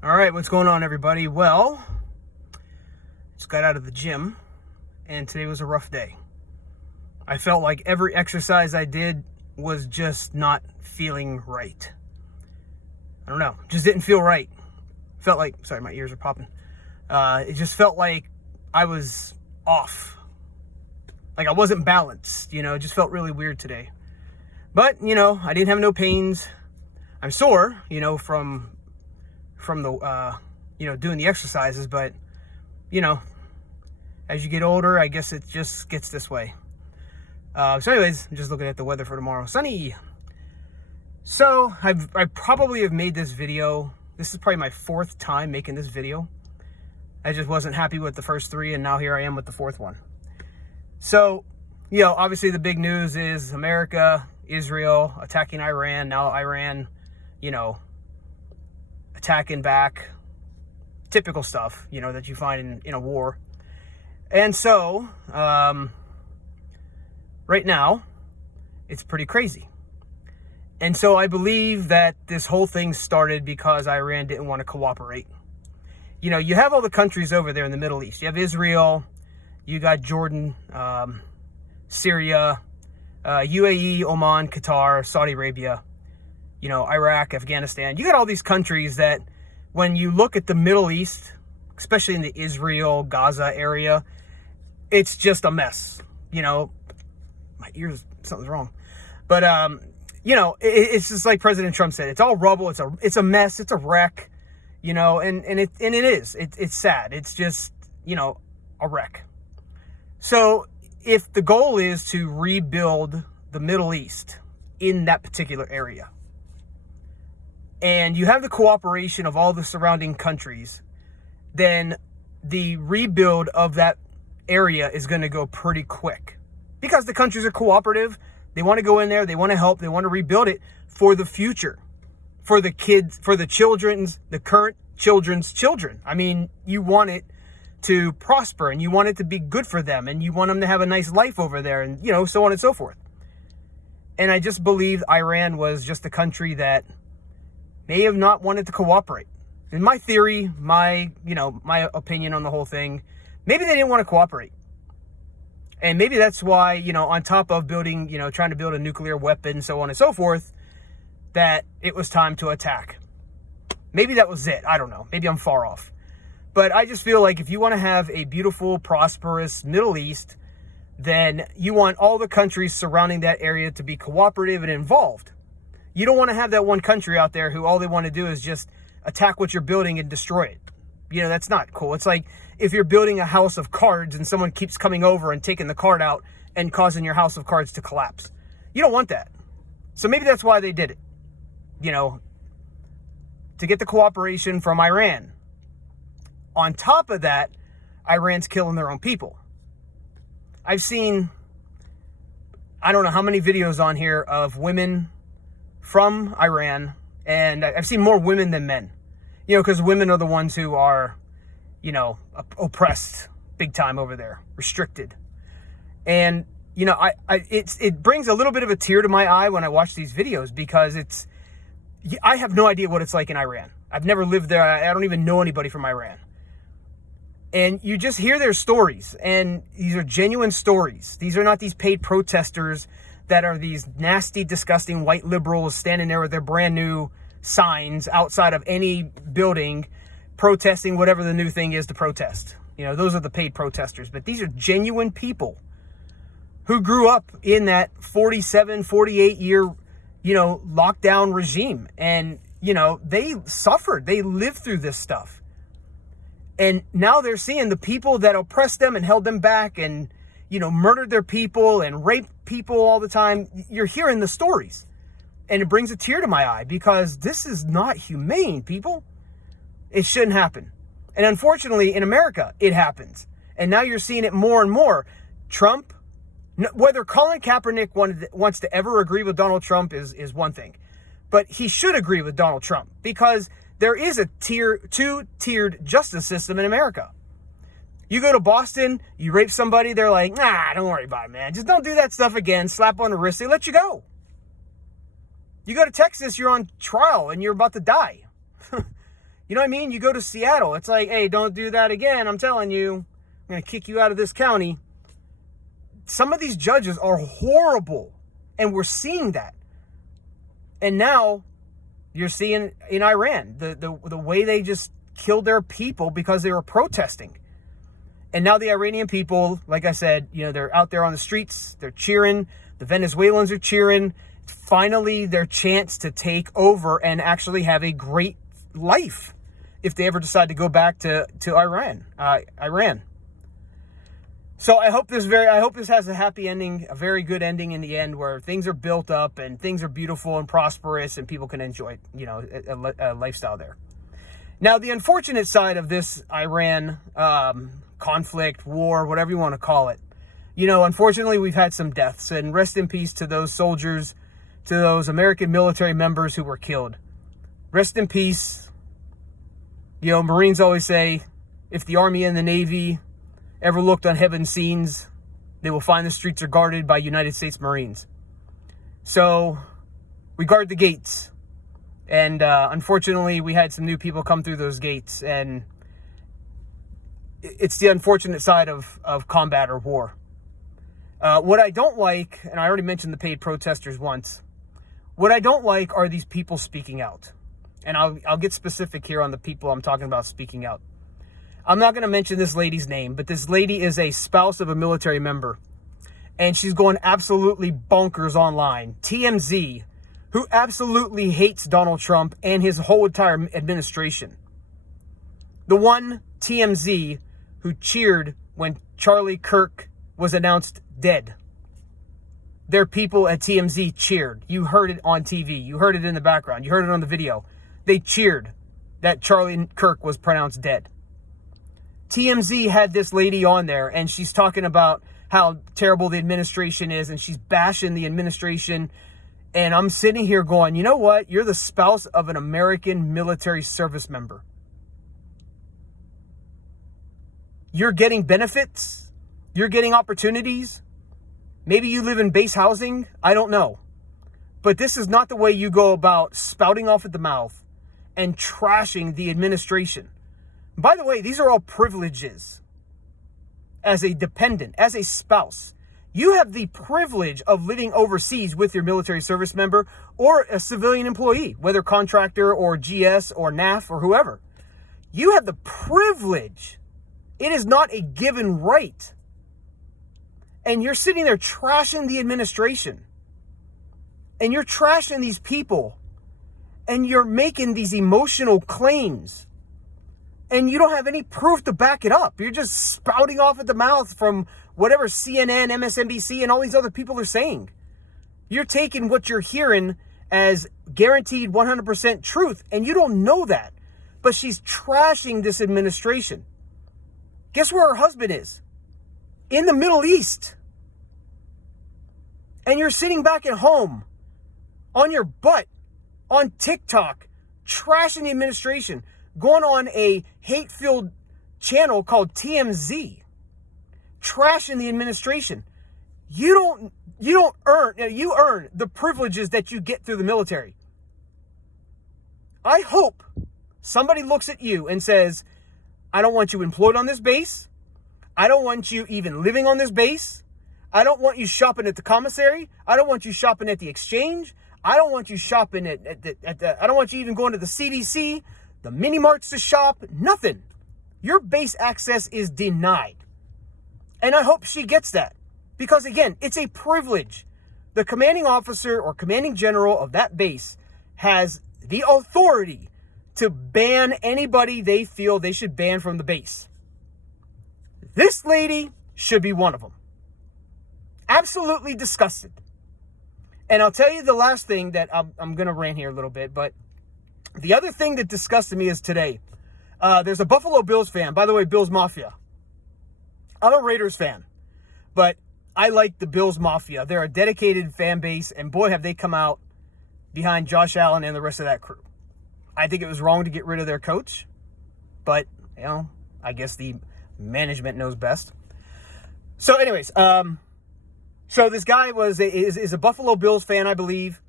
All right, what's going on, everybody? Well, just got out of the gym, and today was a rough day. I felt like every exercise I did was just not feeling right. I don't know, just didn't feel right. Felt like, sorry, my ears are popping. It just felt like I was off. Like I wasn't balanced, it just felt really weird today. But, I didn't have no pains. I'm sore, from the doing the exercises, but as you get older, I guess it just gets this way. So anyways, I'm just looking at the weather for tomorrow. Sunny. So I probably have made this video. This is probably my fourth time making this video. I just wasn't happy with the first three, and now here I am with the fourth one. So obviously the big news is America, Israel attacking Iran. Now Iran, attacking back. Typical stuff, that you find in a war. And so, right now, it's pretty crazy. And so I believe that this whole thing started because Iran didn't want to cooperate. You have all the countries over there in the Middle East. You have Israel, you got Jordan, Syria, UAE, Oman, Qatar, Saudi Arabia, Iraq, Afghanistan. You got all these countries that when you look at the Middle East, especially in the Israel, Gaza area, it's just a mess. My ears, something's wrong. But, it's just like President Trump said, it's all rubble. It's a mess. It's a wreck, and it is. It's sad. It's just, a wreck. So if the goal is to rebuild the Middle East in that particular area, and you have the cooperation of all the surrounding countries, then the rebuild of that area is going to go pretty quick because the countries are cooperative. They want to go in there. They want to help. They want to rebuild it for the future, for the kids, for the current children's children. I mean, you want it to prosper and you want it to be good for them and you want them to have a nice life over there and, so on and so forth. And I just believe Iran was just a country that may have not wanted to cooperate. In my theory, my opinion on the whole thing, maybe they didn't want to cooperate. And maybe that's why, on top of building, trying to build a nuclear weapon, so on and so forth, that it was time to attack. Maybe that was it. I don't know. Maybe I'm far off. But I just feel like if you want to have a beautiful, prosperous Middle East, then you want all the countries surrounding that area to be cooperative and involved. You don't want to have that one country out there who all they want to do is just attack what you're building and destroy it. That's not cool. It's like if you're building a house of cards and someone keeps coming over and taking the card out and causing your house of cards to collapse. You don't want that. So maybe that's why they did it. To get the cooperation from Iran. On top of that, Iran's killing their own people. I've seen, I don't know how many videos on here of women from Iran, and I've seen more women than men, because women are the ones who are, oppressed big time over there, restricted. And, it brings a little bit of a tear to my eye when I watch these videos because I have no idea what it's like in Iran. I've never lived there. I don't even know anybody from Iran. And you just hear their stories, and these are genuine stories. These are not these paid protesters that are these nasty, disgusting white liberals standing there with their brand new signs outside of any building protesting whatever the new thing is to protest. Those are the paid protesters. But these are genuine people who grew up in that 47, 48-year, lockdown regime. And, they suffered. They lived through this stuff. And now they're seeing the people that oppressed them and held them back and, murdered their people and raped people all the time. You're hearing the stories. And it brings a tear to my eye because this is not humane, people. It shouldn't happen. And unfortunately, in America, it happens. And now you're seeing it more and more. Trump, whether Colin Kaepernick wants to ever agree with Donald Trump is one thing. But he should agree with Donald Trump because there is a two-tiered justice system in America. You go to Boston, you rape somebody, they're like, nah, don't worry about it, man. Just don't do that stuff again. Slap on the wrist, they let you go. You go to Texas, you're on trial and you're about to die. You know what I mean? You go to Seattle, it's like, hey, don't do that again. I'm telling you, I'm going to kick you out of this county. Some of these judges are horrible, and we're seeing that. And now you're seeing in Iran the way they just killed their people because they were protesting. And now the Iranian people, like I said, they're out there on the streets, they're cheering. The Venezuelans are cheering. Finally, their chance to take over and actually have a great life if they ever decide to go back to Iran. So I hope this has a happy ending, a very good ending in the end, where things are built up and things are beautiful and prosperous and people can enjoy, a lifestyle there. Now, the unfortunate side of this Iran conflict, war, whatever you want to call it, unfortunately, we've had some deaths, and rest in peace to those soldiers, to those American military members who were killed. Rest in peace. Marines always say, if the Army and the Navy ever looked on heaven's scenes, they will find the streets are guarded by United States Marines. So we guard the gates. And unfortunately, we had some new people come through those gates. And it's the unfortunate side of combat or war. What I don't like, and I already mentioned the paid protesters once, what I don't like are these people speaking out. And I'll get specific here on the people I'm talking about speaking out. I'm not going to mention this lady's name, but this lady is a spouse of a military member. And she's going absolutely bonkers online. TMZ, who absolutely hates Donald Trump and his whole entire administration. The one TMZ who cheered when Charlie Kirk was announced dead. Their people at TMZ cheered. You heard it on TV. You heard it in the background. You heard it on the video. They cheered that Charlie Kirk was pronounced dead. TMZ had this lady on there, and she's talking about how terrible the administration is, and she's bashing the administration. And I'm sitting here going, you know what? You're the spouse of an American military service member. You're getting benefits. You're getting opportunities. Maybe you live in base housing. I don't know. But this is not the way you go about spouting off at the mouth and trashing the administration. By the way, these are all privileges. As a dependent, as a spouse, you have the privilege of living overseas with your military service member or a civilian employee, whether contractor or GS or NAF or whoever. You have the privilege. It is not a given right. And you're sitting there trashing the administration. And you're trashing these people. And you're making these emotional claims. And you don't have any proof to back it up. You're just spouting off at the mouth from whatever CNN, MSNBC, and all these other people are saying. You're taking what you're hearing as guaranteed 100% truth, and you don't know that. But she's trashing this administration. Guess where her husband is? In the Middle East. And you're sitting back at home on your butt on TikTok, trashing the administration, going on a hate-filled channel called TMZ, trashing the administration. You earn the privileges that you get through the military. I hope somebody looks at you and says, I don't want you employed on this base. I don't want you even living on this base. I don't want you shopping at the commissary. I don't want you shopping at the exchange. I don't want you shopping I don't want you even going to the CDC, the mini marts to shop, nothing. Your base access is denied. And I hope she gets that. Because again, it's a privilege. The commanding officer or commanding general of that base has the authority to ban anybody they feel they should ban from the base. This lady should be one of them. Absolutely disgusted. And I'll tell you the last thing that I'm going to rant here a little bit, but the other thing that disgusted me is today. There's a Buffalo Bills fan. By the way, Bills Mafia. I'm a Raiders fan, but I like the Bills Mafia. They're a dedicated fan base, and boy, have they come out behind Josh Allen and the rest of that crew. I think it was wrong to get rid of their coach, but, I guess the management knows best. So anyways, so this guy is a Buffalo Bills fan, I believe,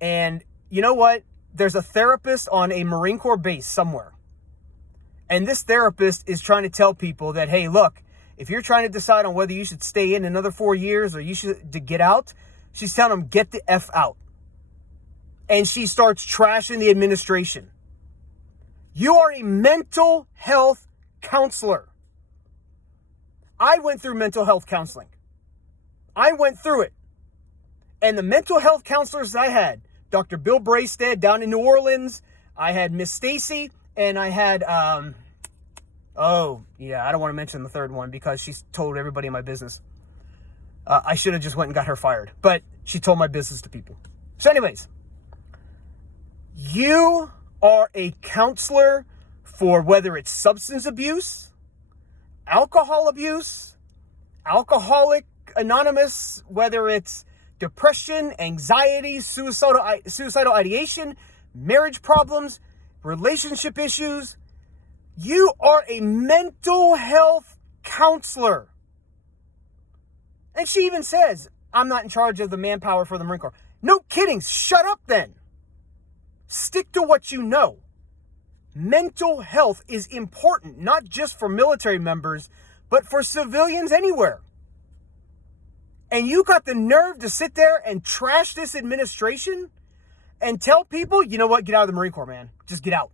and you know what? There's a therapist on a Marine Corps base somewhere. And this therapist is trying to tell people that, hey, look, if you're trying to decide on whether you should stay in another 4 years or you should to get out, she's telling them, get the F out. And she starts trashing the administration. You are a mental health counselor. I went through mental health counseling. I went through it. And the mental health counselors I had, Dr. Bill Braystead down in New Orleans, I had Miss Stacy, and I had, I don't want to mention the third one because she's told everybody in my business. I should have just went and got her fired, but she told my business to people. So anyways, you are a counselor for whether it's substance abuse, alcohol abuse, Alcoholic Anonymous, whether it's depression, anxiety, suicidal ideation, marriage problems, relationship issues. You are a mental health counselor. And she even says, I'm not in charge of the manpower for the Marine Corps. No kidding. Shut up then. Stick to what you know. Mental health is important, not just for military members, but for civilians anywhere. And you got the nerve to sit there and trash this administration and tell people, you know what, get out of the Marine Corps, man. Just get out.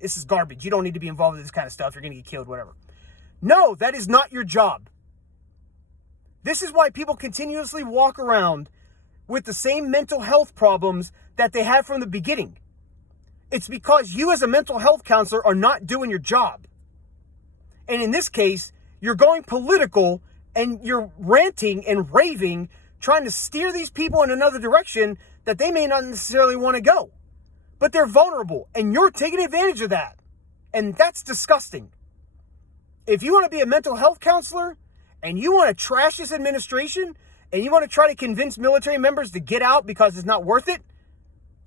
This is garbage. You don't need to be involved in this kind of stuff. You're going to get killed, whatever. No, that is not your job. This is why people continuously walk around with the same mental health problems that they had from the beginning. It's because you as a mental health counselor are not doing your job. And in this case, you're going political and you're ranting and raving, trying to steer these people in another direction that they may not necessarily want to go. But they're vulnerable, and you're taking advantage of that. And that's disgusting. If you want to be a mental health counselor, and you want to trash this administration, and you want to try to convince military members to get out because it's not worth it,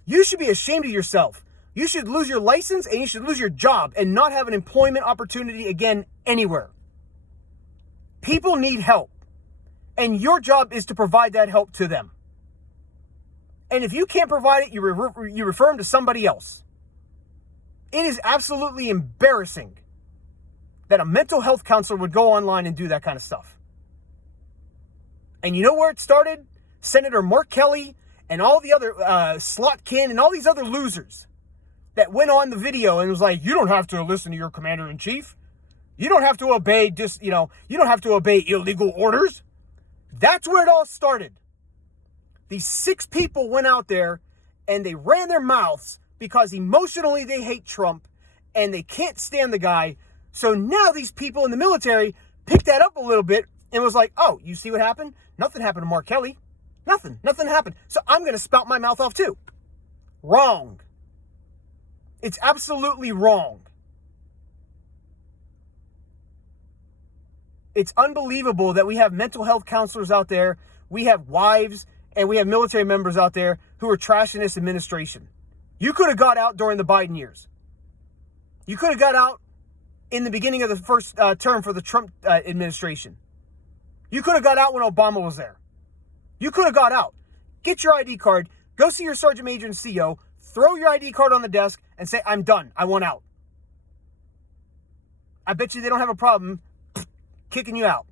you should be ashamed of yourself. You should lose your license, and you should lose your job, and not have an employment opportunity again anywhere. People need help, and your job is to provide that help to them. And if you can't provide it, you refer them to somebody else. It is absolutely embarrassing that a mental health counselor would go online and do that kind of stuff. And you know where it started? Senator Mark Kelly and all the other Slotkin and all these other losers that went on the video and was like, you don't have to listen to your commander-in-chief. You don't have to obey you don't have to obey illegal orders. That's where it all started. These 6 people went out there and they ran their mouths because emotionally they hate Trump and they can't stand the guy. So now these people in the military picked that up a little bit and was like, oh, you see what happened? Nothing happened to Mark Kelly. Nothing happened. So I'm going to spout my mouth off too. Wrong. It's absolutely wrong. It's unbelievable that we have mental health counselors out there, we have wives, and we have military members out there who are trashing this administration. You could have got out during the Biden years. You could have got out in the beginning of the first term for the Trump administration. You could have got out when Obama was there. You could have got out. Get your ID card, go see your sergeant major and CO, throw your ID card on the desk, and say, I'm done. I want out. I bet you they don't have a problem kicking you out.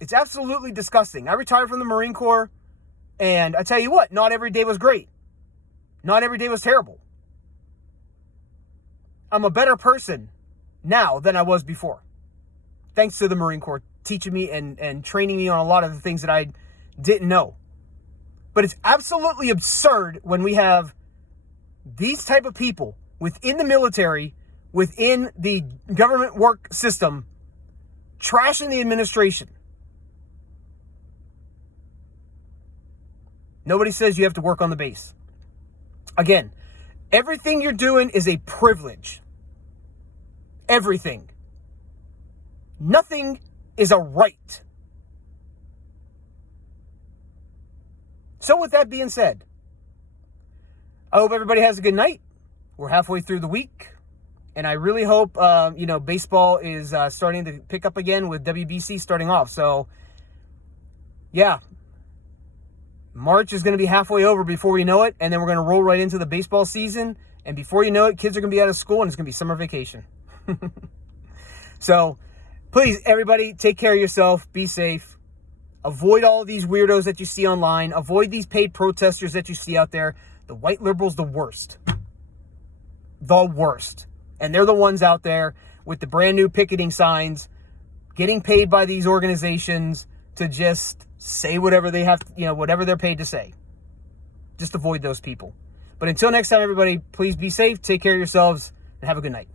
It's absolutely disgusting. I retired from the Marine Corps, and I tell you what, not every day was great. Not every day was terrible. I'm a better person now than I was before. Thanks to the Marine Corps teaching me and training me on a lot of the things that I didn't know. But it's absolutely absurd when we have these type of people within the military, within the government work system, trashing the administration. Nobody says you have to work on the base. Again, everything you're doing is a privilege. Everything. Nothing is a right. So with that being said, I hope everybody has a good night. We're halfway through the week. And I really hope, baseball is starting to pick up again with WBC starting off. So, yeah. March is going to be halfway over before we know it, and then we're going to roll right into the baseball season, and before you know it, kids are going to be out of school, and it's going to be summer vacation. So, please, everybody, take care of yourself. Be safe. Avoid all of these weirdos that you see online. Avoid these paid protesters that you see out there. The white liberals, the worst. The worst. And they're the ones out there with the brand new picketing signs, getting paid by these organizations to just say whatever they have, whatever they're paid to say. Just avoid those people. But until next time, everybody, please be safe, take care of yourselves, and have a good night.